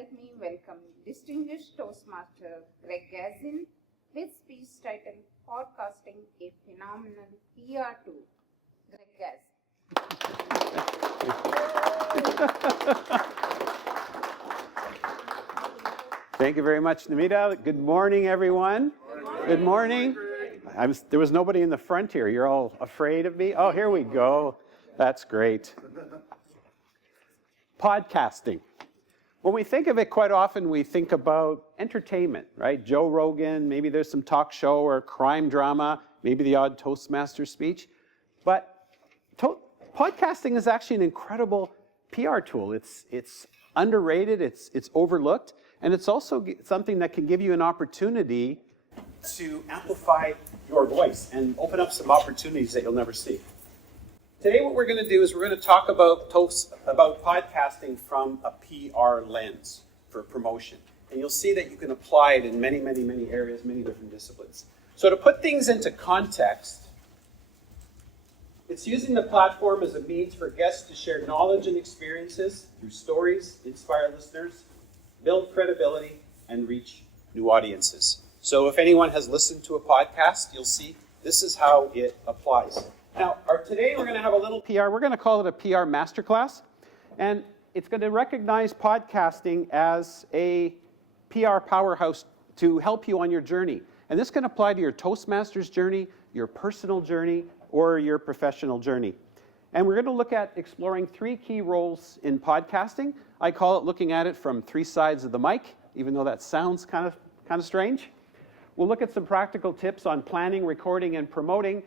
help me welcome distinguished Toastmaster Greg Gazin with speech title Podcasting a Phenomenal PR Tool. Greg Gazin. Thank you very much, Namita. Good morning, everyone. Good morning. There was nobody in the front here. You're all afraid of me? Oh, here we go. That's great. Podcasting. When we think of it, quite often we think about entertainment, right? Joe Rogan, maybe there's some talk show or crime drama, maybe the odd Toastmaster speech. But podcasting is actually an incredible PR tool. It's underrated, it's overlooked, and it's also something that can give you an opportunity to amplify your voice and open up some opportunities that you'll never see. Today what we're going to do is we're going to talk about podcasting from a PR lens for promotion. And you'll see that you can apply it in many, many, many areas, many different disciplines. So to put things into context, it's using the platform as a means for guests to share knowledge and experiences through stories, inspire listeners, build credibility, and reach new audiences. So if anyone has listened to a podcast, you'll see this is how it applies. Now, today we're going to have a little PR. We're going to call it a PR Masterclass. And it's going to recognize podcasting as a PR powerhouse to help you on your journey. And this can apply to your Toastmasters journey, your personal journey, or your professional journey. And we're going to look at exploring 3 key roles in podcasting. I call it looking at it from 3 sides of the mic, even though that sounds kind of strange. We'll look at some practical tips on planning, recording, and promoting.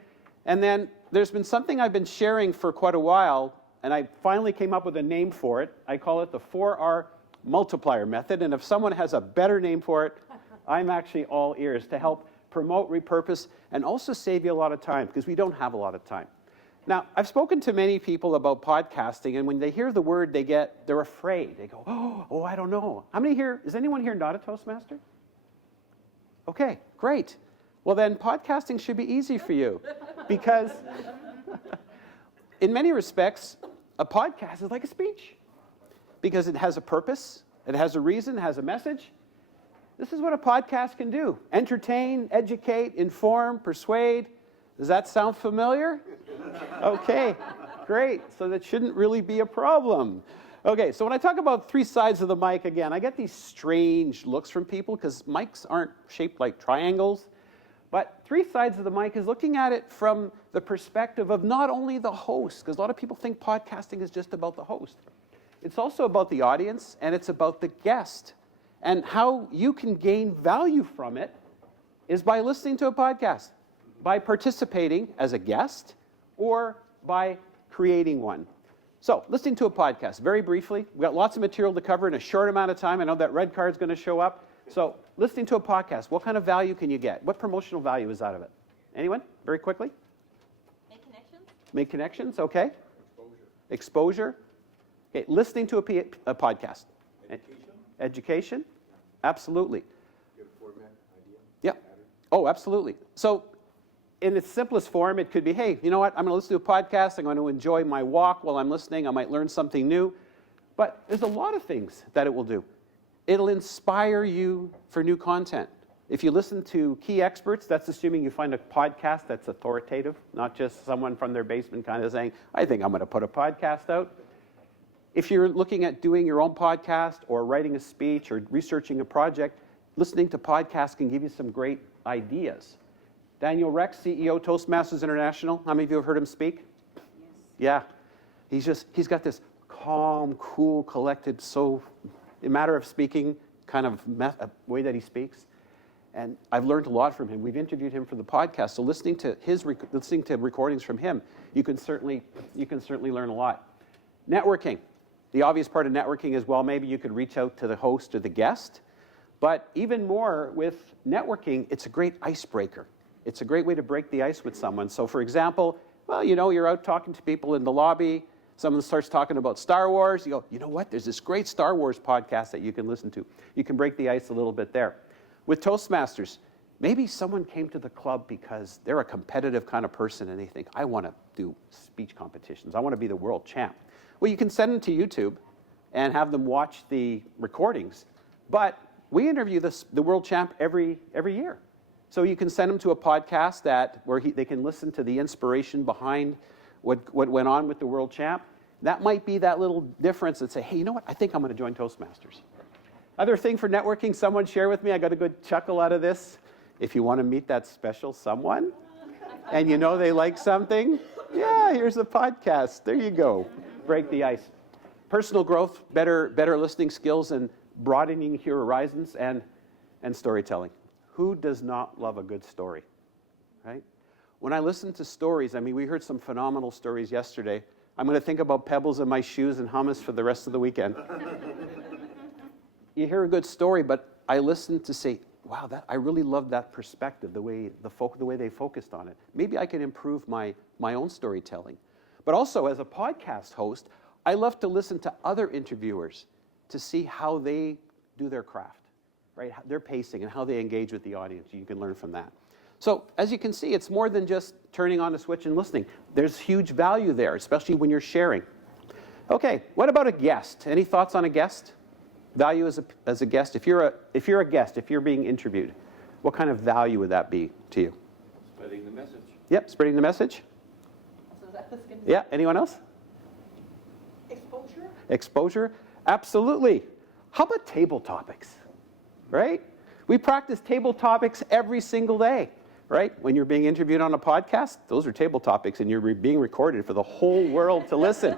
And then there's been something I've been sharing for quite a while, and I finally came up with a name for it. I call it the 4R Multiplier method. And if someone has a better name for it, I'm actually all ears to help promote, repurpose, and also save you a lot of time, because we don't have a lot of time. Now, I've spoken to many people about podcasting, and when they hear the word, they're afraid. They go, oh, I don't know. How many here, is anyone here not a Toastmaster? Okay, great. Well, then podcasting should be easy for you, because in many respects, a podcast is like a speech, because it has a purpose, it has a reason, it has a message. This is what a podcast can do: entertain, educate, inform, persuade. Does that sound familiar? Okay, great. So that shouldn't really be a problem. Okay, so when I talk about 3 sides of the mic, again, I get these strange looks from people because mics aren't shaped like triangles. But 3 sides of the mic is looking at it from the perspective of not only the host, because a lot of people think podcasting is just about the host. It's also about the audience, and it's about the guest. And how you can gain value from it is by listening to a podcast, by participating as a guest, or by creating one. So, listening to a podcast, very briefly. We've got lots of material to cover in a short amount of time. I know that red card's going to show up. So, listening to a podcast, what kind of value can you get? What promotional value is out of it? Anyone? Very quickly? Make connections. Make connections, okay. Exposure. Okay, listening to a podcast. Education. Absolutely. Good format, idea. Yeah. Oh, absolutely. So, in its simplest form, it could be, hey, you know what? I'm going to listen to a podcast. I'm going to enjoy my walk while I'm listening. I might learn something new. But there's a lot of things that it will do. It'll inspire you for new content. If you listen to key experts, that's assuming you find a podcast that's authoritative, not just someone from their basement kind of saying, I think I'm going to put a podcast out. If you're looking at doing your own podcast or writing a speech or researching a project, listening to podcasts can give you some great ideas. Daniel Rex, CEO, Toastmasters International. How many of you have heard him speak? Yes. Yeah. He's got this calm, cool, collected, so a matter of speaking kind of way that he speaks. And I've learned a lot from him. We've interviewed him for the podcast. So listening to recordings from him, you can certainly learn a lot. Networking. The obvious part of networking is, well, maybe you could reach out to the host or the guest. But even more with networking, it's a great icebreaker. It's a great way to break the ice with someone. So for example, well, you're out talking to people in the lobby. Someone starts talking about Star Wars. You go, you know what? There's this great Star Wars podcast that you can listen to. You can break the ice a little bit there. With Toastmasters, maybe someone came to the club because they're a competitive kind of person and they think, I want to do speech competitions. I want to be the world champ. Well, you can send them to YouTube and have them watch the recordings. But we interview the world champ every year. So you can send them to a podcast where they can listen to the inspiration behind what went on with the world champ. That might be that little difference that say, hey, you know what? I think I'm going to join Toastmasters. Other thing for networking, someone share with me. I got a good chuckle out of this. If you want to meet that special someone, and you know they like something, yeah, here's a podcast. There you go. Break the ice. Personal growth, better listening skills, and broadening your horizons, and storytelling. Who does not love a good story, right? When I listen to stories, I mean, we heard some phenomenal stories yesterday. I'm going to think about pebbles in my shoes and hummus for the rest of the weekend. You hear a good story, but I listen to say, wow, I really love that perspective, the way they focused on it. Maybe I can improve my own storytelling. But also, as a podcast host, I love to listen to other interviewers to see how they do their craft, right? Their pacing and how they engage with the audience. You can learn from that. So, as you can see, it's more than just turning on a switch and listening. There's huge value there, especially when you're sharing. Okay, what about a guest? Any thoughts on a guest? Value as a guest. If you're a guest, if you're being interviewed, what kind of value would that be to you? Spreading the message. Yep, spreading the message. So that was gonna Yeah, anyone else? exposure? Exposure? Absolutely. How about table topics? Right? We practice table topics every single day, right? When you're being interviewed on a podcast, those are table topics, and you're being recorded for the whole world to listen.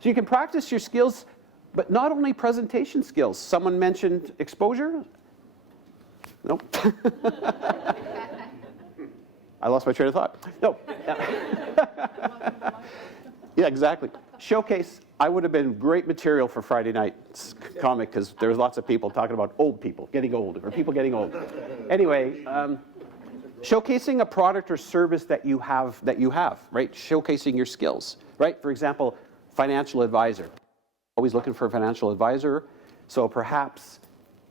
So you can practice your skills, but not only presentation skills. Someone mentioned exposure. Nope. I lost my train of thought. No. Yeah, exactly. Showcase. I would have been great material for Friday night's comic because there was lots of people talking about old people getting old or people getting old. Anyway, showcasing a product or service that you have, right? Showcasing your skills, right? For example, financial advisor. Always looking for a financial advisor. So perhaps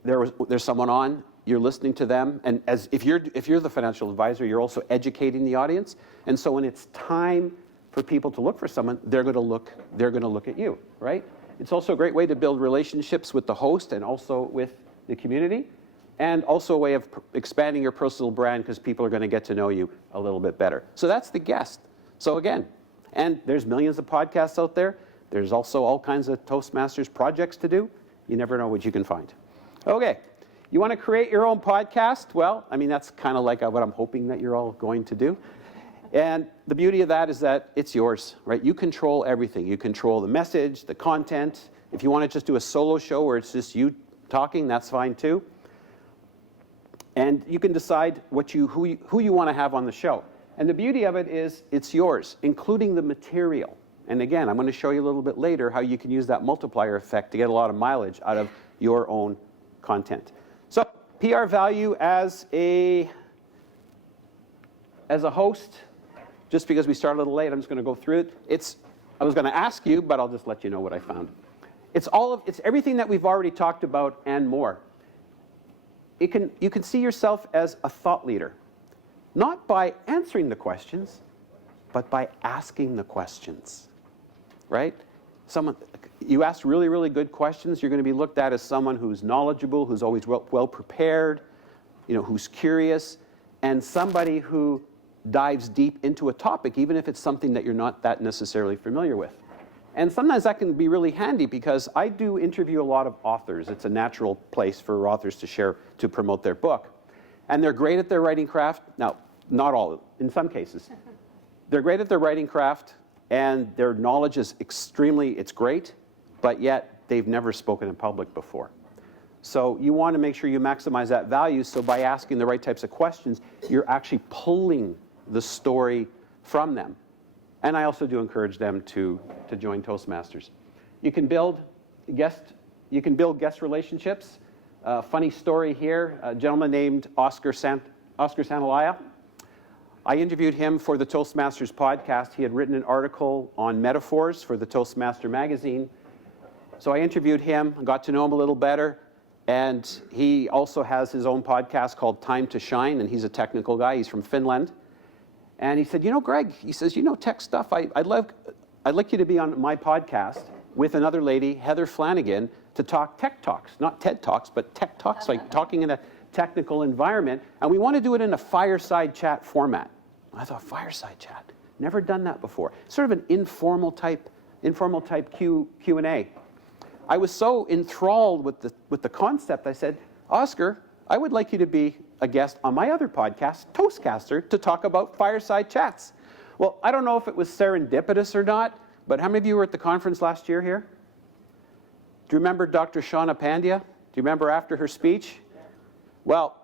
there's someone on, you're listening to them, and if you're the financial advisor, you're also educating the audience. And so when it's time for people to look for someone, they're going to look at you, right? It's also a great way to build relationships with the host and also with the community, and also a way of expanding your personal brand because people are going to get to know you a little bit better. So that's the guest. So again, and there's millions of podcasts out there. There's also all kinds of Toastmasters projects to do. You never know what you can find. Okay, you want to create your own podcast? Well, I mean, that's kind of like what I'm hoping that you're all going to do. And the beauty of that is that it's yours, right? You control everything. You control the message, the content. If you want to just do a solo show where it's just you talking, that's fine too. And you can decide who you want to have on the show. And the beauty of it is it's yours, including the material. And again, I'm going to show you a little bit later how you can use that multiplier effect to get a lot of mileage out of your own content. So PR value as a host, just because we started a little late, I'm just going to go through it. I was going to ask you, but I'll just let you know what I found. It's everything that we've already talked about and more. You can see yourself as a thought leader, not by answering the questions, but by asking the questions, right? You ask really, really good questions, you're going to be looked at as someone who's knowledgeable, who's always well prepared, who's curious, and somebody who dives deep into a topic, even if it's something that you're not that necessarily familiar with. And sometimes that can be really handy because I do interview a lot of authors. It's a natural place for authors to promote their book. And they're great at their writing craft. Now, not all, in some cases. They're great at their writing craft, and their knowledge is it's great, but yet they've never spoken in public before. So you want to make sure you maximize that value, so by asking the right types of questions, you're actually pulling the story from them. And I also do encourage them to join Toastmasters. You can build guest relationships. Funny story here, a gentleman named Oscar Santalaya. I interviewed him for the Toastmasters podcast. He had written an article on metaphors for the Toastmaster magazine. So I interviewed him, got to know him a little better, and he also has his own podcast called Time to Shine, and he's a technical guy. He's from Finland. And he said, Greg, he says, tech stuff, I'd like you to be on my podcast. with another lady, Heather Flanagan, to talk tech talks, not TED Talks, but tech talks, like talking in a technical environment, and we want to do it in a fireside chat format. I thought, fireside chat, never done that before. Sort of an informal type Q&A. I was so enthralled with the concept, I said, Oscar, I would like you to be a guest on my other podcast, Toastcaster, to talk about fireside chats. Well, I don't know if it was serendipitous or not, but how many of you were at the conference last year here? Do you remember Dr. Shauna Pandya? Do you remember after her speech? Well,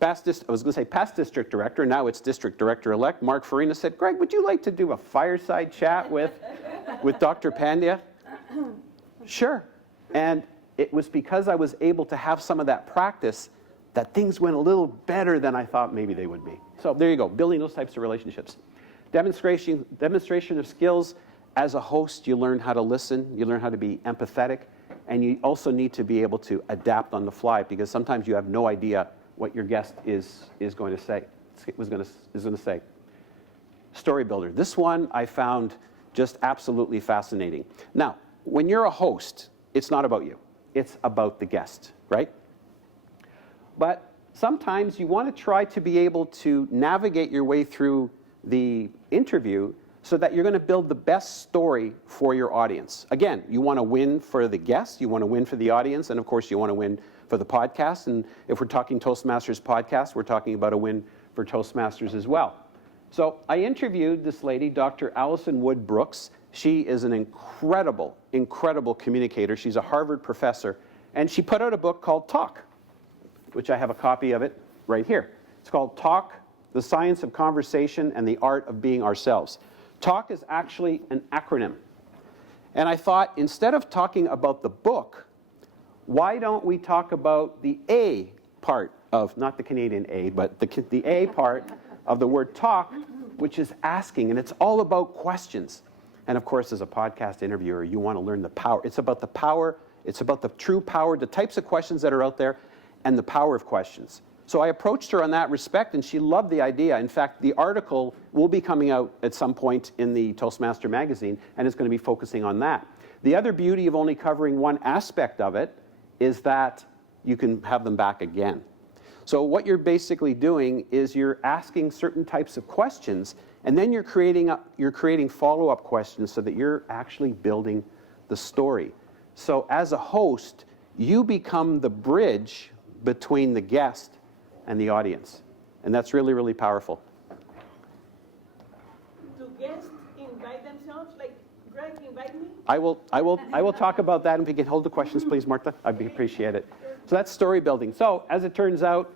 past district director, now it's district director-elect, Mark Farina said, Greg, would you like to do a fireside chat with Dr. Pandya? Sure. And it was because I was able to have some of that practice that things went a little better than I thought maybe they would be. So there you go, building those types of relationships. Demonstration of skills. As a host, you learn how to listen, you learn how to be empathetic, and you also need to be able to adapt on the fly, because sometimes you have no idea what your guest is going to say. Story builder. This one I found just absolutely fascinating. Now, when you're a host, it's not about you. It's about the guest, right? But sometimes you want to try to be able to navigate your way through the interview so that you're going to build the best story for your audience. Again, you want to win for the guest, you want to win for the audience, and of course you want to win for the podcast. And if we're talking Toastmasters podcast, we're talking about a win for Toastmasters as well. So I interviewed this lady, Dr. Allison Wood Brooks. She is an incredible, incredible communicator. She's a Harvard professor, and she put out a book called Talk, which I have a copy of it right here. It's called Talk, The Science of Conversation and the Art of Being Ourselves. Talk is actually an acronym. And I thought, instead of talking about the book, why don't we talk about the A part of, not the Canadian A, but the A part of the word talk, which is asking, and it's all about questions. And of course, as a podcast interviewer, you want to learn the power. It's about the power, it's about the true power, the types of questions that are out there, and the power of questions. So I approached her on that respect, and she loved the idea. In fact, the article will be coming out at some point in the Toastmaster magazine, and it's going to be focusing on that. The other beauty of only covering one aspect of it is that you can have them back again. So what you're basically doing is you're asking certain types of questions, and then you're creating follow-up questions so that you're actually building the story. So as a host, you become the bridge between the guest and the audience. And that's really, really powerful. Do guests invite themselves? Like, Greg, invite me? I will talk about that. If you can hold the questions, please, Martha, I'd appreciate it. So that's story building. So as it turns out,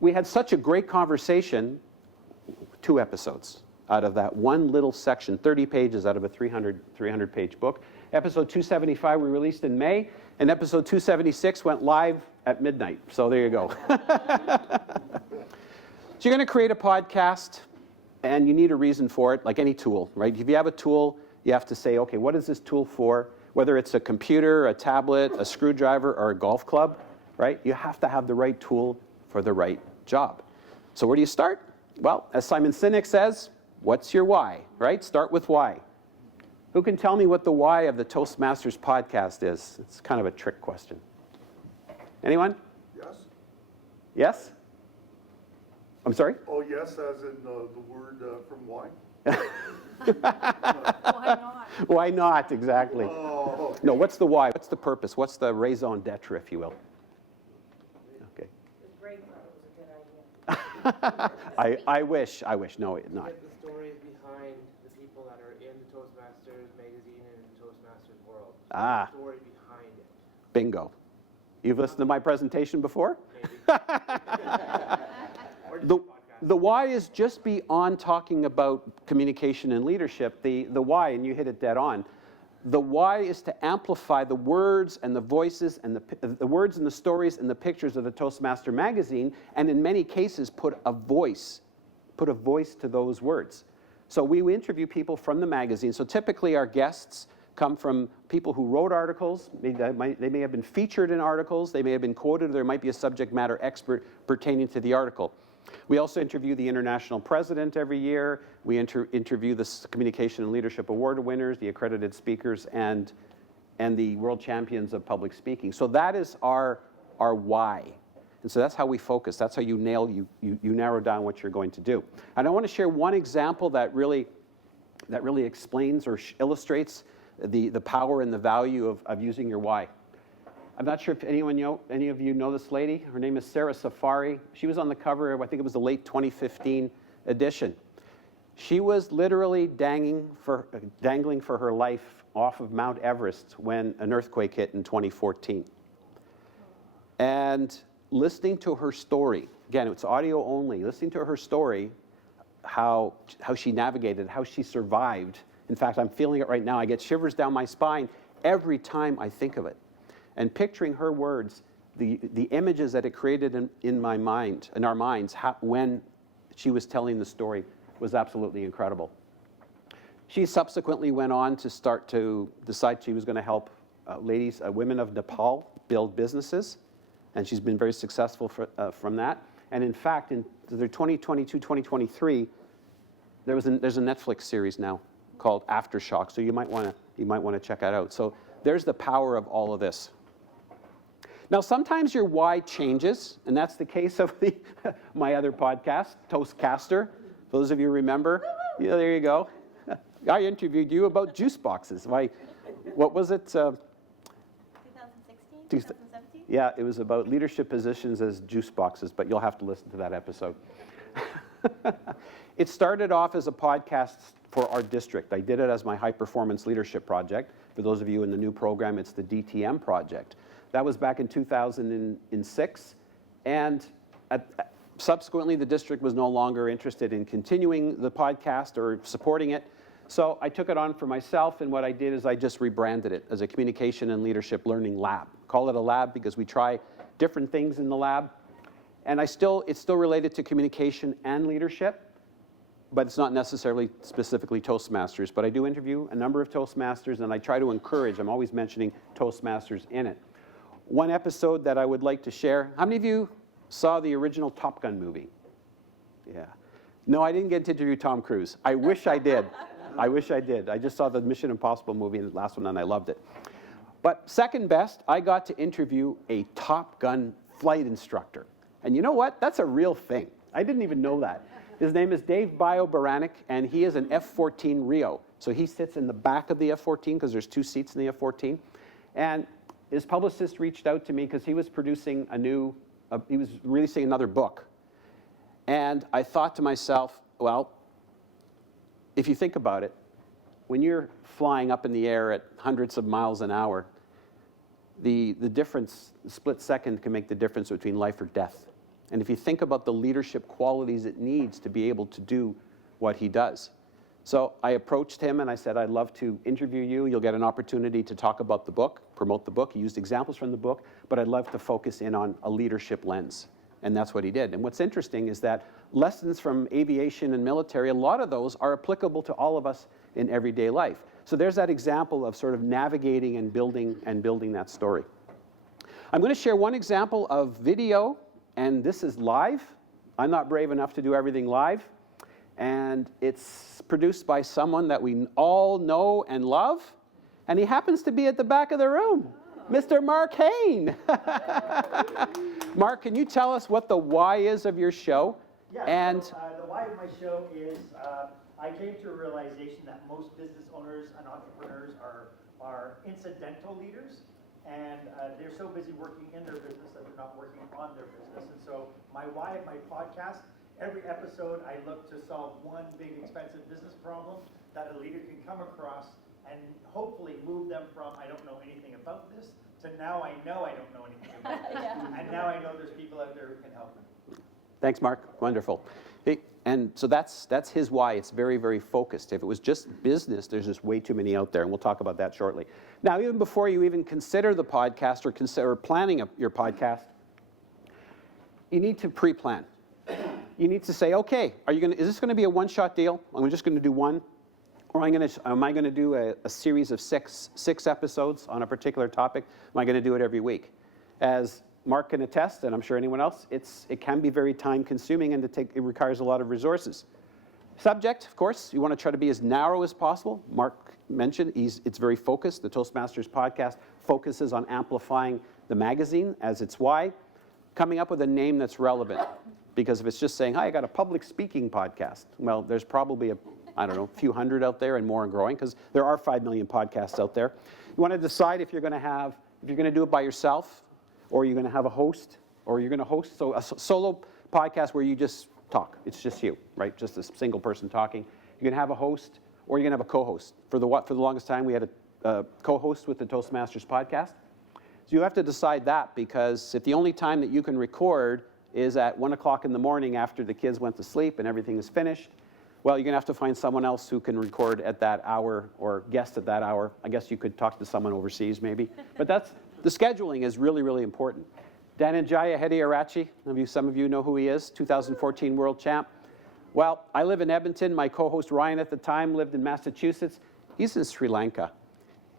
we had such a great conversation, 2 episodes out of that one little section, 30 pages out of a 300-page book. Episode 275 we released in May, and episode 276 went live at midnight. So there you go. So you're going to create a podcast, and you need a reason for it, like any tool, right? If you have a tool, you have to say, okay, what is this tool for? Whether it's a computer, a tablet, a screwdriver, or a golf club, right? You have to have the right tool for the right job. So where do you start? Well, as Simon Sinek says, what's your why, right? Start with why. Who can tell me what the why of the Toastmasters podcast is? It's kind of a trick question. Anyone? Yes. Yes? I'm sorry? Oh, yes, as in the word from wine? Why not? Why not, exactly. Oh, okay. No, what's the why? What's the purpose? What's the raison d'etre, if you will? Okay. Greg thought it was a good idea. I wish. No, not. Get the stories behind the people that are in the Toastmasters magazine and in the Toastmasters world. Ah. The story behind it. Bingo. You've listened to my presentation before? Maybe. Or just The, a podcast. the why is just beyond talking about communication and leadership. The why, and you hit it dead on. The why is to amplify the words and the voices and the words and the stories and the pictures of the Toastmaster magazine, and in many cases put a voice to those words. So we interview people from the magazine. So typically our guests come from people who wrote articles. They may have been featured in articles. They may have been quoted. Or there might be a subject matter expert pertaining to the article. We also interview the international president every year. We interview the Communication and Leadership Award winners, the accredited speakers, and and the world champions of public speaking. So that is our why. And so that's how we focus. That's how you narrow down what you're going to do. And I want to share one example that really explains or illustrates the power and the value of using your why. I'm not sure if any of you know this lady. Her name is Sarah Safari. She was on the cover of, I think it was the late 2015 edition. She was literally dangling for her life off of Mount Everest when an earthquake hit in 2014. And listening to her story, again, it's audio only, listening to her story, how she navigated, how she survived. In fact, I'm feeling it right now. I get shivers down my spine every time I think of it. And picturing her words, the images that it created in my mind, in our minds, when she was telling the story was absolutely incredible. She subsequently went on to start to decide she was going to help women of Nepal build businesses. And she's been very successful from that. And in fact, in the 2022-2023, there's a Netflix series now called Aftershock. So you might want to check that out. So there's the power of all of this. Now, sometimes your why changes, and that's the case of my other podcast, Toastcaster. For those of you who remember, yeah, there you go. I interviewed you about juice boxes. What was it? 2016, 2017? Yeah, it was about leadership positions as juice boxes, but you'll have to listen to that episode. It started off as a podcast for our district. I did it as my high performance leadership project. For those of you in the new program, it's the DTM project. That was back in 2006, and subsequently the district was no longer interested in continuing the podcast or supporting it. So I took it on for myself, and what I did is I just rebranded it as a communication and leadership learning lab. Call it a lab because we try different things in the lab. And it's still related to communication and leadership, but it's not necessarily specifically Toastmasters. But I do interview a number of Toastmasters, and I try to encourage, I'm always mentioning Toastmasters in it. One episode that I would like to share, how many of you saw the original Top Gun movie? Yeah. No, I didn't get to interview Tom Cruise. I wish I did. I wish I did. I just saw the Mission Impossible movie, the last one, and I loved it. But second best, I got to interview a Top Gun flight instructor. And you know what? That's a real thing. I didn't even know that. His name is Dave Bio-Baranek, and he is an F-14 Rio. So he sits in the back of the F-14 because there's 2 seats in the F-14. And his publicist reached out to me because he was producing he was releasing another book. And I thought to myself, well, if you think about it, when you're flying up in the air at hundreds of miles an hour, the difference, the split second can make the difference between life or death. And if you think about the leadership qualities it needs to be able to do what he does. So I approached him and I said, I'd love to interview you. You'll get an opportunity to talk about the book, promote the book. He used examples from the book, but I'd love to focus in on a leadership lens. And that's what he did. And what's interesting is that lessons from aviation and military, a lot of those are applicable to all of us in everyday life. So there's that example of sort of navigating and building that story. I'm going to share one example of video, and this is live. I'm not brave enough to do everything live. And it's produced by someone that we all know and love. And he happens to be at the back of the room, Mr. Mark Hain. Mark, can you tell us what the why is of your show? Yeah, and so, the why of my show is I came to a realization that most business owners and entrepreneurs are incidental leaders. And they're so busy working in their business that they're not working on their business. And so my why of my podcast, every episode I look to solve one big expensive business problem that a leader can come across and hopefully move them from I don't know anything about this to now I know I don't know anything about this. Yeah. And now I know there's people out there who can help me. thanks, Mark. Wonderful. And so that's his why. It's very, very focused. If it was just business, there's just way too many out there, and we'll talk about that shortly. Now, even before you even consider the podcast or consider planning your podcast, you need to pre-plan. You need to say, okay, is this going to be a one-shot deal? I'm just going to do one? Or am I going to do a series of six episodes on a particular topic? Am I going to do it every week? As Mark can attest, and I'm sure anyone else, it can be very time-consuming and it requires a lot of resources. Subject, of course, you want to try to be as narrow as possible. Mark mentioned it's very focused. The Toastmasters podcast focuses on amplifying the magazine as its why. Coming up with a name that's relevant. Because if it's just saying, hi, I got a public speaking podcast, well, there's probably a few hundred out there and more and growing, because there are 5 million podcasts out there. You want to decide if you're going to do it by yourself, or you're going to have a host, or you're going to host a solo podcast where you just talk. It's just you, right? Just a single person talking. You're going to have a host, or you're going to have a co-host. For the longest time, we had a co-host with the Toastmasters podcast. So you have to decide that, because if the only time that you can record is at 1 o'clock in the morning after the kids went to sleep and everything is finished, well, you're going to have to find someone else who can record at that hour, or guest at that hour. I guess you could talk to someone overseas maybe. But the scheduling is really, really important. Dhananjaya Hediarachi, some of you know who he is, 2014 world champ. Well, I live in Edmonton. My co-host Ryan at the time lived in Massachusetts. He's in Sri Lanka.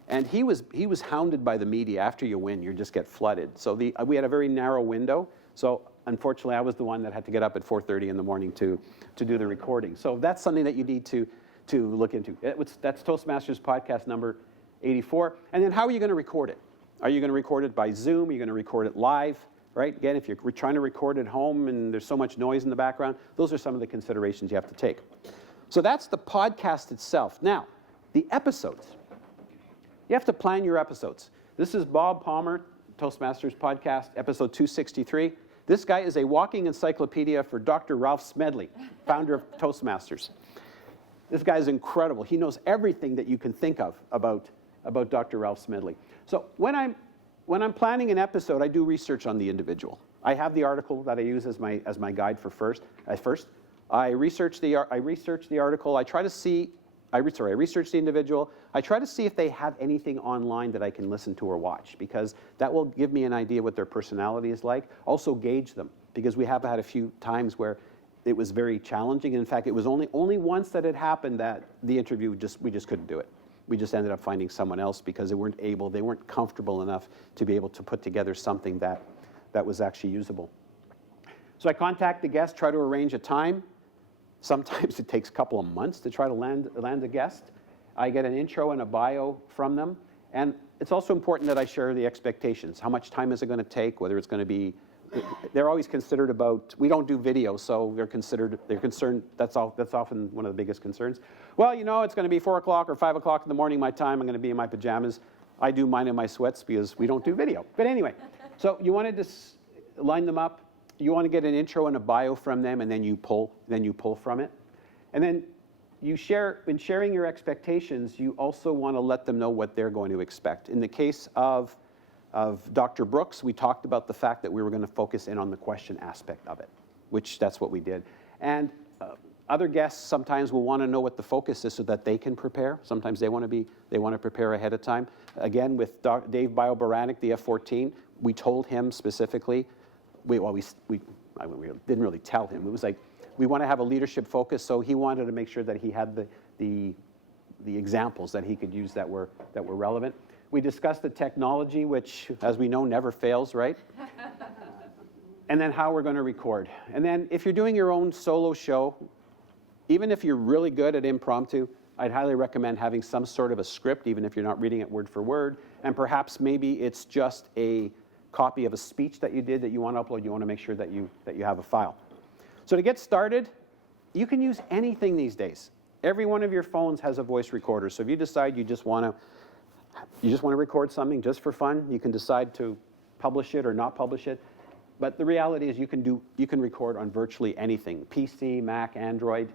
And he was hounded by the media. After you win, you just get flooded. So we had a very narrow window. So unfortunately, I was the one that had to get up at 4:30 in the morning to do the recording. So that's something that you need to look into. That's Toastmasters podcast number 84. And then how are you going to record it? Are you going to record it by Zoom? Are you going to record it live? Right? Again, if you're trying to record at home and there's so much noise in the background, those are some of the considerations you have to take. So that's the podcast itself. Now, the episodes. You have to plan your episodes. This is Bob Palmer, Toastmasters podcast, episode 263. This guy is a walking encyclopedia for Dr. Ralph Smedley, founder of Toastmasters. This guy is incredible. He knows everything that you can think of about Dr. Ralph Smedley. So when I'm planning an episode, I do research on the individual. I have the article that I use as my guide for first. I research the article. I research the individual. I try to see if they have anything online that I can listen to or watch, because that will give me an idea what their personality is like. Also gauge them, because we have had a few times where it was very challenging. In fact, it was only once that it happened that the interview we just couldn't do it. We just ended up finding someone else because they weren't comfortable enough to be able to put together something that was actually usable. So I contact the guest, try to arrange a time. Sometimes it takes a couple of months to try to land a guest. I get an intro and a bio from them. And it's also important that I share the expectations. How much time is it going to take? Whether it's going to be, they're always considered about, we don't do video, so they're concerned, that's often one of the biggest concerns. Well, it's going to be 4 o'clock or 5 o'clock in the morning my time. I'm going to be in my pajamas. I do mine in my sweats because we don't do video. But anyway, so you wanted to line them up. You want to get an intro and a bio from them, and then you pull from it. And then when sharing your expectations, you also want to let them know what they're going to expect. In the case of Dr. Brooks, we talked about the fact that we were going to focus in on the question aspect of it, which that's what we did. And other guests sometimes will want to know what the focus is so that they can prepare. Sometimes they want to prepare ahead of time. Again, with Dave Biobaranic, the F14, we told him specifically. We didn't really tell him. It was like, we want to have a leadership focus, so he wanted to make sure that he had the examples that he could use that were relevant. We discussed the technology, which, as we know, never fails, right? And then how we're going to record. And then if you're doing your own solo show, even if you're really good at impromptu, I'd highly recommend having some sort of a script, even if you're not reading it word for word. And perhaps maybe it's just a copy of a speech that you did that you want to upload. You want to make sure that you have a file. So to get started, you can use anything these days. Every one of your phones has a voice recorder. So if you decide you just want to record something just for fun, you can decide to publish it or not publish it. But the reality is you can record on virtually anything: PC, Mac, Android.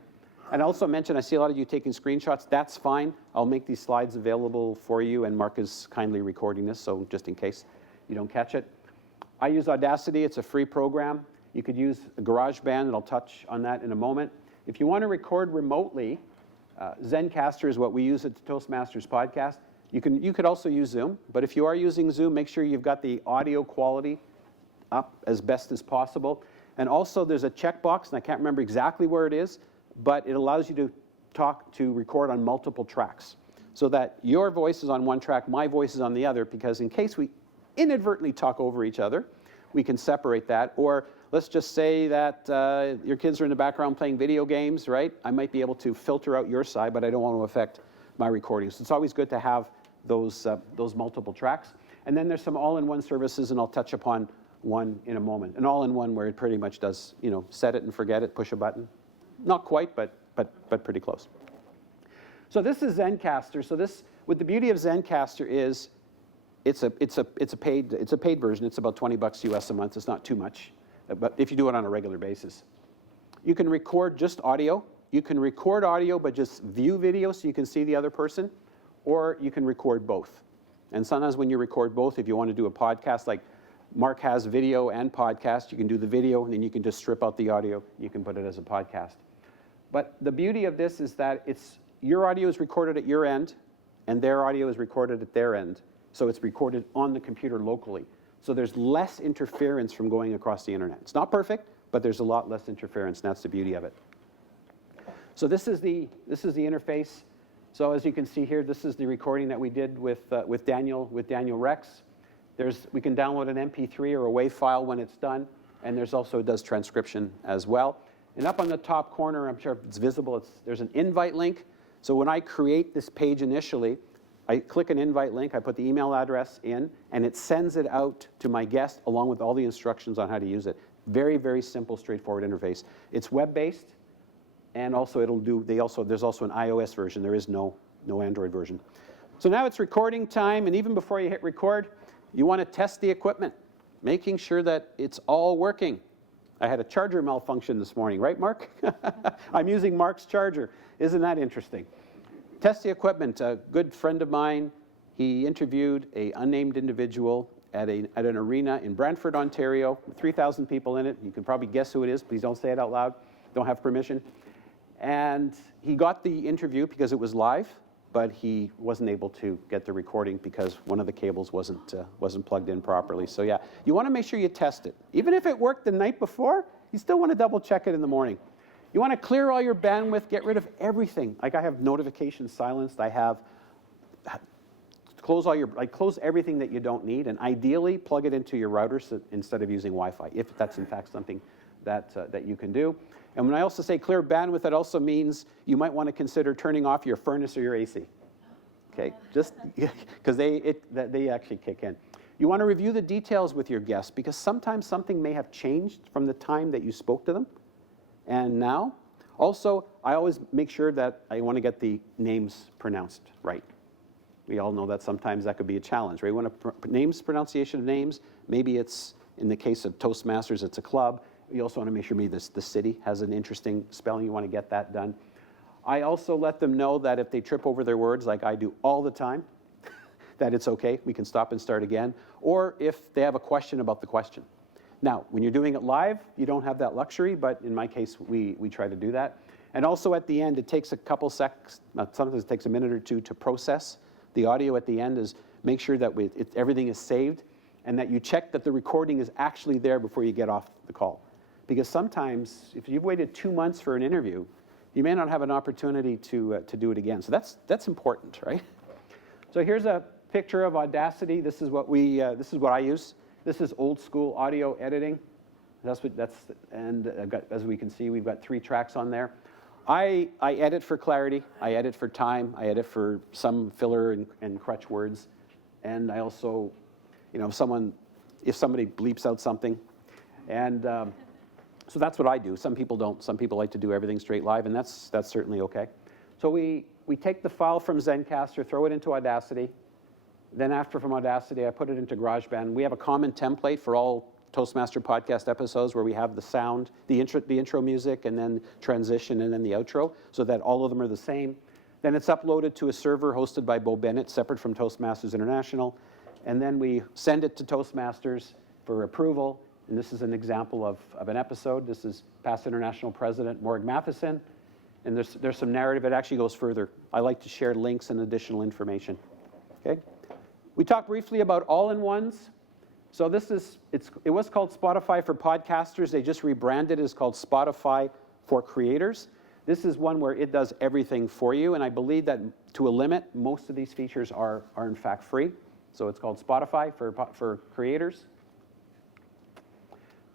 And I also mentioned, I see a lot of you taking screenshots. That's fine. I'll make these slides available for you, and Mark is kindly recording this, so just in case you don't catch it. I use Audacity. It's a free program. You could use GarageBand, and I'll touch on that in a moment. If you want to record remotely, Zencaster is what we use at the Toastmasters podcast. You could also use Zoom, but if you are using Zoom, make sure you've got the audio quality up as best as possible. And also there's a checkbox, and I can't remember exactly where it is, but it allows you to record on multiple tracks, so that your voice is on one track, my voice is on the other, because in case we inadvertently talk over each other, we can separate that. Or let's just say that your kids are in the background playing video games, right? I might be able to filter out your side, but I don't want to affect my recording. So it's always good to have those multiple tracks. And then there's some all-in-one services, and I'll touch upon one in a moment. An all-in-one where it pretty much does, you know, set it and forget it, push a button. Not quite, but pretty close. So this is Zencastr. So this, what the beauty of Zencastr is, it's a paid version. It's about $20 US a month. It's not too much, but if you do it on a regular basis, you can record just audio. You can record audio, but just view video so you can see the other person, or you can record both. And sometimes when you record both, if you want to do a podcast, like Mark has video and podcast, you can do the video, and then you can just strip out the audio. You can put it as a podcast. But the beauty of this is that your audio is recorded at your end, and their audio is recorded at their end. So it's recorded on the computer locally. So there's less interference from going across the internet. It's not perfect, but there's a lot less interference, and that's the beauty of it. So this is the interface. So as you can see here, this is the recording that we did with Daniel Rex. We can download an MP3 or a WAV file when it's done, and it does transcription as well. And up on the top corner, I'm sure if it's visible, there's an invite link. So when I create this page initially, I click an invite link, I put the email address in, and it sends it out to my guest along with all the instructions on how to use it. Very, very simple, straightforward interface. It's web-based. And also there's also an iOS version. There is no Android version. So now it's recording time, and even before you hit record, you want to test the equipment, making sure that it's all working. I had a charger malfunction this morning, right, Mark? I'm using Mark's charger. Isn't that interesting? Test the equipment. A good friend of mine, he interviewed an unnamed individual at an arena in Brantford, Ontario, with 3,000 people in it. You can probably guess who it is. Please don't say it out loud. Don't have permission. And he got the interview because it was live, but he wasn't able to get the recording because one of the cables wasn't plugged in properly. So yeah, you want to make sure you test it. Even if it worked the night before, you still want to double check it in the morning. You want to clear all your bandwidth, get rid of everything. Like I have notifications silenced. I close everything that you don't need, and ideally plug it into your router instead of using Wi-Fi, if that's in fact something that you can do. And when I also say clear bandwidth, that also means you might want to consider turning off your furnace or your AC. Okay, just because they actually kick in. You want to review the details with your guests because sometimes something may have changed from the time that you spoke to them and now. Also, I always make sure that I want to get the names pronounced right. We all know that sometimes that could be a challenge, right? You want pronunciation of names. Maybe it's, in the case of Toastmasters, it's a club. You also want to make sure maybe the city has an interesting spelling. You want to get that done. I also let them know that if they trip over their words, like I do all the time, that it's okay. We can stop and start again. Or if they have a question about the question. Now, when you're doing it live, you don't have that luxury, but in my case, we try to do that. And also at the end, it takes a couple seconds, sometimes it takes a minute or two to process. The audio at the end is make sure that everything is saved and that you check that the recording is actually there before you get off the call. Because sometimes, if you've waited 2 months for an interview, you may not have an opportunity to do it again. So that's important, right? So here's a picture of Audacity. This is what I use. This is old school audio editing. As we can see, we've got 3 tracks on there. I edit for clarity. I edit for time. I edit for some filler and crutch words. And I also, if somebody bleeps out something, and so that's what I do. Some people don't. Some people like to do everything straight live, and that's certainly okay. So we take the file from Zencastr, throw it into Audacity. Then from Audacity, I put it into GarageBand. We have a common template for all Toastmaster podcast episodes where we have the sound, the intro music, and then transition, and then the outro, so that all of them are the same. Then it's uploaded to a server hosted by Bo Bennett, separate from Toastmasters International. And then we send it to Toastmasters for approval. And this is an example of an episode. This is past International President Morg Matheson. And there's some narrative. It actually goes further. I like to share links and additional information. Okay. We talked briefly about all-in-ones. So it was called Spotify for Podcasters. They just rebranded it. It's called Spotify for Creators. This is one where it does everything for you. And I believe that to a limit, most of these features are in fact free. So it's called Spotify for Creators.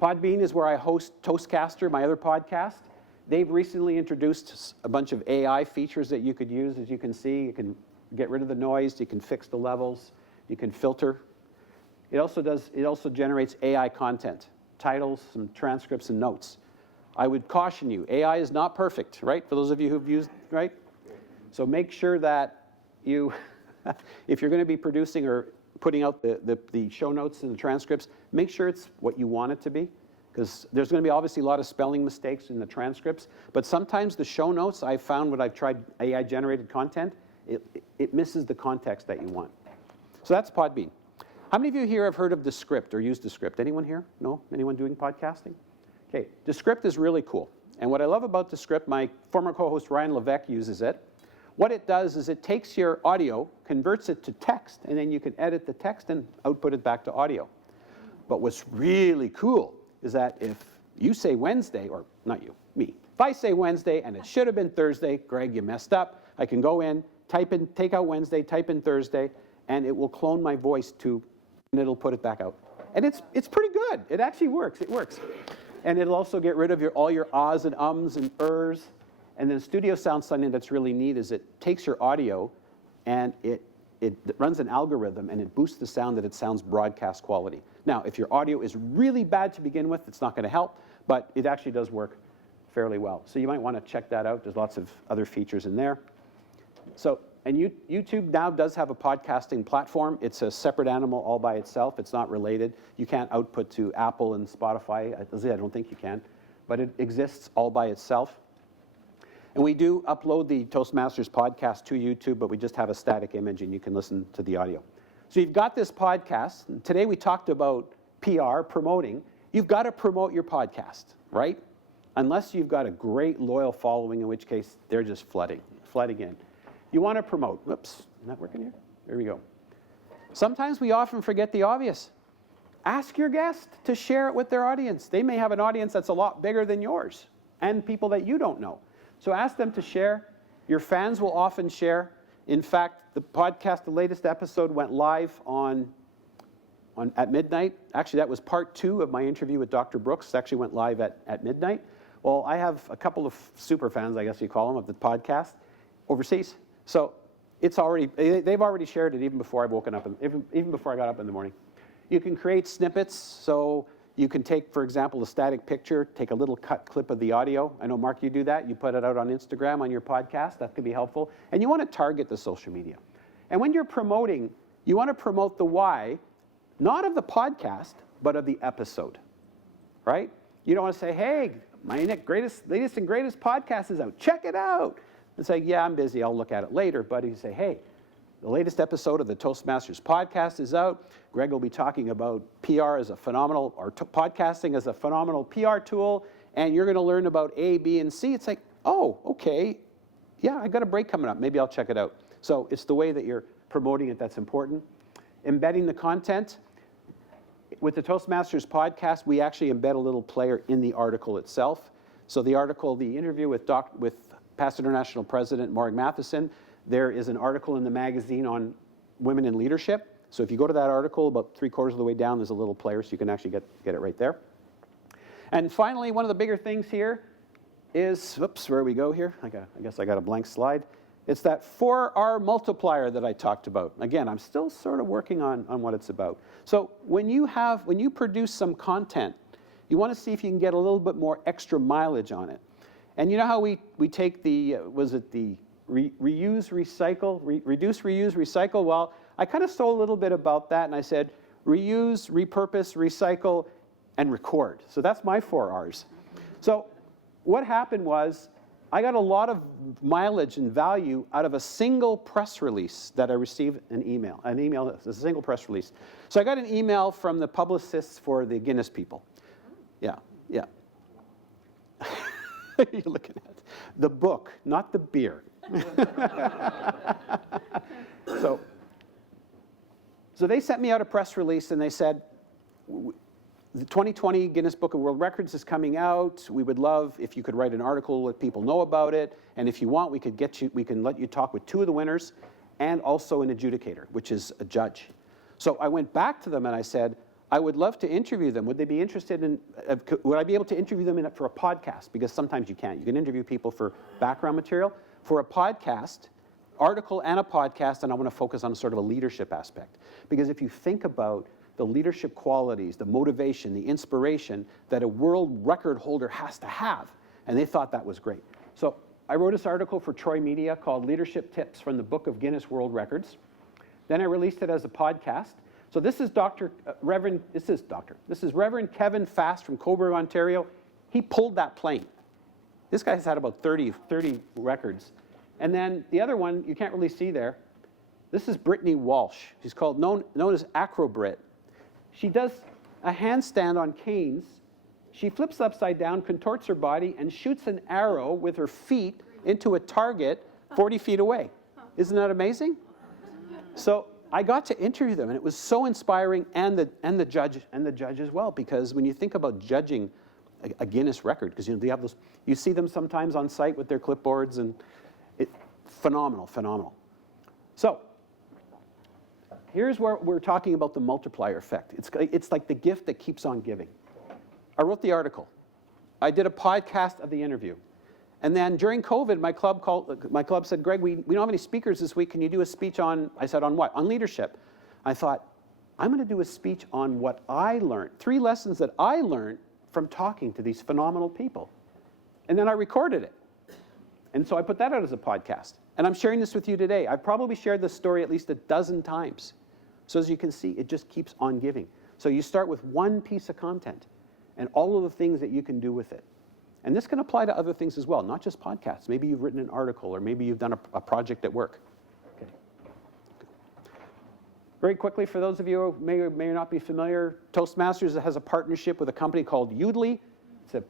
Podbean is where I host Toastcaster, my other podcast. They've recently introduced a bunch of AI features that you could use. As you can see, you can get rid of the noise, you can fix the levels, you can filter. It also generates AI content, titles, some transcripts, and notes. I would caution you, AI is not perfect, right? For those of you who've used, right? So make sure that you, if you're going to be producing or putting out the show notes and the transcripts, make sure it's what you want it to be, because there's going to be obviously a lot of spelling mistakes in the transcripts, but sometimes the show notes, I've found when I've tried AI-generated content, it misses the context that you want. So that's Podbean. How many of you here have heard of Descript or used Descript? Anyone here? No? Anyone doing podcasting? Okay, Descript is really cool. And what I love about Descript, my former co-host Ryan Levesque uses it. What it does is it takes your audio, converts it to text, and then you can edit the text and output it back to audio. But what's really cool is that if you say Wednesday, or not you, me, if I say Wednesday and it should have been Thursday, Greg, you messed up, I can go in, type in, take out Wednesday, type in Thursday, and it will clone my voice and it'll put it back out. And it's pretty good. It actually works. It works. And it'll also get rid of all your ahs and ums and ers. And then Studio Sound, something that's really neat is it takes your audio and it runs an algorithm and it boosts the sound that it sounds broadcast quality. Now, if your audio is really bad to begin with, it's not going to help, but it actually does work fairly well. So you might want to check that out. There's lots of other features in there. So, and YouTube now does have a podcasting platform. It's a separate animal all by itself. It's not related. You can't output to Apple and Spotify. I don't think you can, but it exists all by itself. And we do upload the Toastmasters podcast to YouTube, but we just have a static image and you can listen to the audio. So you've got this podcast. And today we talked about PR, promoting. You've got to promote your podcast, right? Unless you've got a great loyal following, in which case they're just flooding in. You want to promote. Whoops, not working here? There we go. Sometimes we often forget the obvious. Ask your guest to share it with their audience. They may have an audience that's a lot bigger than yours and people that you don't know. So ask them to share. Your fans will often share. In fact, the podcast, the latest episode went live at midnight. Actually, that was part 2 of my interview with Dr. Brooks. It actually went live at midnight. Well, I have a couple of super fans, I guess you call them, of the podcast overseas. So they've already shared it even before I've woken up, even before I got up in the morning. You can create snippets. So you can take, for example, a static picture, take a little cut clip of the audio. I know, Mark, you do that. You put it out on Instagram on your podcast. That could be helpful. And you want to target the social media. And when you're promoting, you want to promote the why, not of the podcast, but of the episode, right? You don't want to say, hey, my latest and greatest podcast is out. Check it out. And say, yeah, I'm busy. I'll look at it later. But you say, hey, the latest episode of the Toastmasters podcast is out. Greg will be talking about PR as a phenomenal, or podcasting as a phenomenal PR tool, and you're going to learn about A, B, and C. It's like, oh, okay, yeah, I got a break coming up. Maybe I'll check it out. So it's the way that you're promoting it that's important. Embedding the content. With the Toastmasters podcast, we actually embed a little player in the article itself. So the article, the interview with past international president Morgan Matheson, there is an article in the magazine on women in leadership. So if you go to that article, about 3/4 of the way down, there's a little player, so you can actually get it right there. And finally, one of the bigger things here is, oops, where we go here? I guess I got a blank slide. It's that 4R multiplier that I talked about. Again, I'm still sort of working on what it's about. So when you produce some content, you want to see if you can get a little bit more extra mileage on it. And you know how we take the, reuse, recycle, reduce, reuse, recycle? Well, I kind of stole a little bit about that, and I said reuse, repurpose, recycle, and record. So that's my 4 R's. So what happened was I got a lot of mileage and value out of a single press release that I received an email, a single press release. So I got an email from the publicists for the Guinness people. Yeah. You're looking at the book, not the beer. So they sent me out a press release and they said, the 2020 Guinness Book of World Records is coming out. We would love if you could write an article, let people know about it. And if you want, we can let you talk with 2 of the winners and also an adjudicator, which is a judge. So I went back to them and I said, I would love to interview them. Would they be interested in, would I be able to interview them for a podcast? Because sometimes you can't. You can interview people for background material. For a podcast, article and a podcast, and I want to focus on sort of a leadership aspect. Because if you think about the leadership qualities, the motivation, the inspiration that a world record holder has to have, and they thought that was great. So I wrote this article for Troy Media called Leadership Tips from the Book of Guinness World Records. Then I released it as a podcast. So this is Reverend Kevin Fast from Cobourg, Ontario. He pulled that plane. This guy's had about 30 records. And then the other one, you can't really see there. This is Brittany Walsh. She's known as Acrobrit. She does a handstand on canes. She flips upside down, contorts her body, and shoots an arrow with her feet into a target 40 feet away. Isn't that amazing? So I got to interview them, and it was so inspiring, and the judge as well, because when you think about judging a Guinness record, because they have those, you see them sometimes on site with their clipboards, and phenomenal. So here's where we're talking about the multiplier effect. It's like the gift that keeps on giving. I wrote the article. I did a podcast of the interview. And then during COVID, my club said, Greg, we don't have any speakers this week. Can you do a speech on, I said, on what? On leadership. I thought, I'm going to do a speech on what I learned, 3 lessons that I learned from talking to these phenomenal people. And then I recorded it. And so I put that out as a podcast. And I'm sharing this with you today. I've probably shared this story at least a dozen times. So as you can see, it just keeps on giving. So you start with one piece of content and all of the things that you can do with it. And this can apply to other things as well, not just podcasts. Maybe you've written an article, or maybe you've done a project at work. Okay. Very quickly, for those of you who may or may not be familiar, Toastmasters has a partnership with a company called Udly. It's a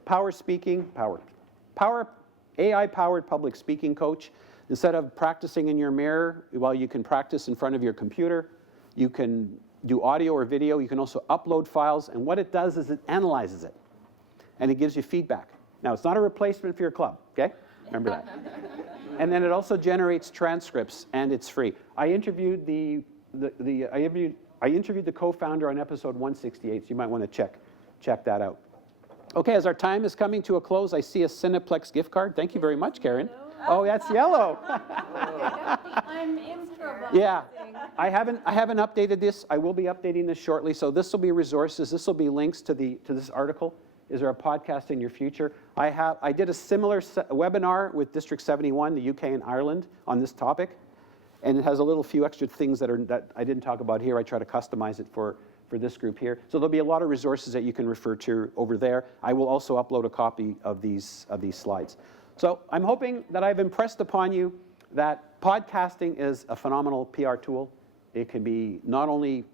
AI-powered public speaking coach. Instead of practicing in your mirror, well, you can practice in front of your computer. You can do audio or video. You can also upload files. And what it does is it analyzes it, and it gives you feedback. Now, it's not a replacement for your club, okay? Remember that. And then it also generates transcripts, and it's free. I interviewed the co-founder on episode 168, so you might want to check that out. Okay, as our time is coming to a close, I see a Cineplex gift card. Thank you very much, Karen. Oh, that's yellow. I'm improvising. Yeah, I haven't updated this. I will be updating this shortly. So this will be resources. This will be links to this article. Is there a podcast in your future? I did a similar webinar with District 71, the UK and Ireland, on this topic, and it has a few extra things that I didn't talk about here. I try to customize it for this group here. So there'll be a lot of resources that you can refer to over there. I will also upload a copy of these slides. So I'm hoping that I've impressed upon you that podcasting is a phenomenal PR tool. It can be not only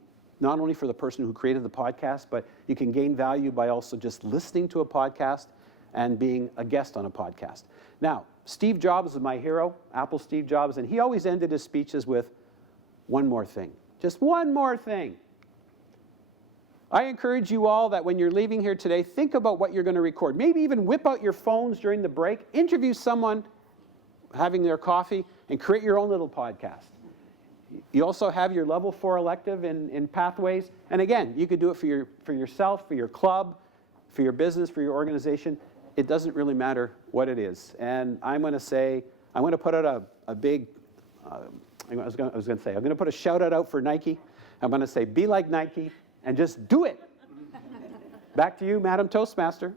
for the person who created the podcast, but you can gain value by also just listening to a podcast and being a guest on a podcast. Now, Steve Jobs is my hero, Apple Steve Jobs, and he always ended his speeches with one more thing. Just one more thing. I encourage you all that when you're leaving here today, think about what you're going to record. Maybe even whip out your phones during the break, interview someone having their coffee, and create your own little podcast. You also have your level 4 elective in Pathways. And again, you could do it for yourself, for your club, for your business, for your organization. It doesn't really matter what it is. And I'm going to put out a big, I'm going to put a shout out for Nike. I'm going to say, be like Nike and just do it. Back to you, Madam Toastmaster.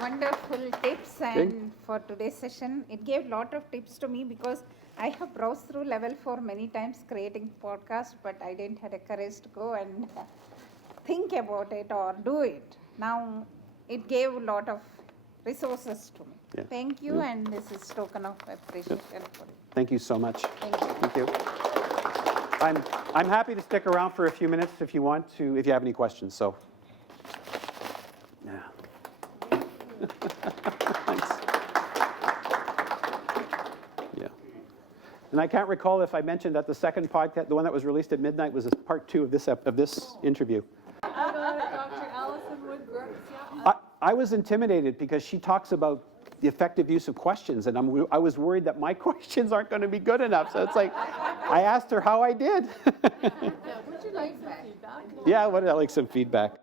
Wonderful tips, and for today's session, it gave a lot of tips to me because I have browsed through level 4 many times creating podcasts, but I didn't have the courage to go and think about it or do it. Now it gave a lot of resources to me. Yeah. Thank you, and this is token of appreciation for it. Thank you so much. Thank you. Thank you. I'm happy to stick around for a few minutes if you want to, if you have any questions. So, yeah. Thanks. Yeah. And I can't recall if I mentioned that the second podcast, the one that was released at midnight, was part 2 of this interview. Dr. Allison Wood Brooks, yeah. I was intimidated because she talks about the effective use of questions, and I was worried that my questions aren't going to be good enough. So it's like, I asked her how I did. Would you like some feedback? Yeah, I'd like some feedback.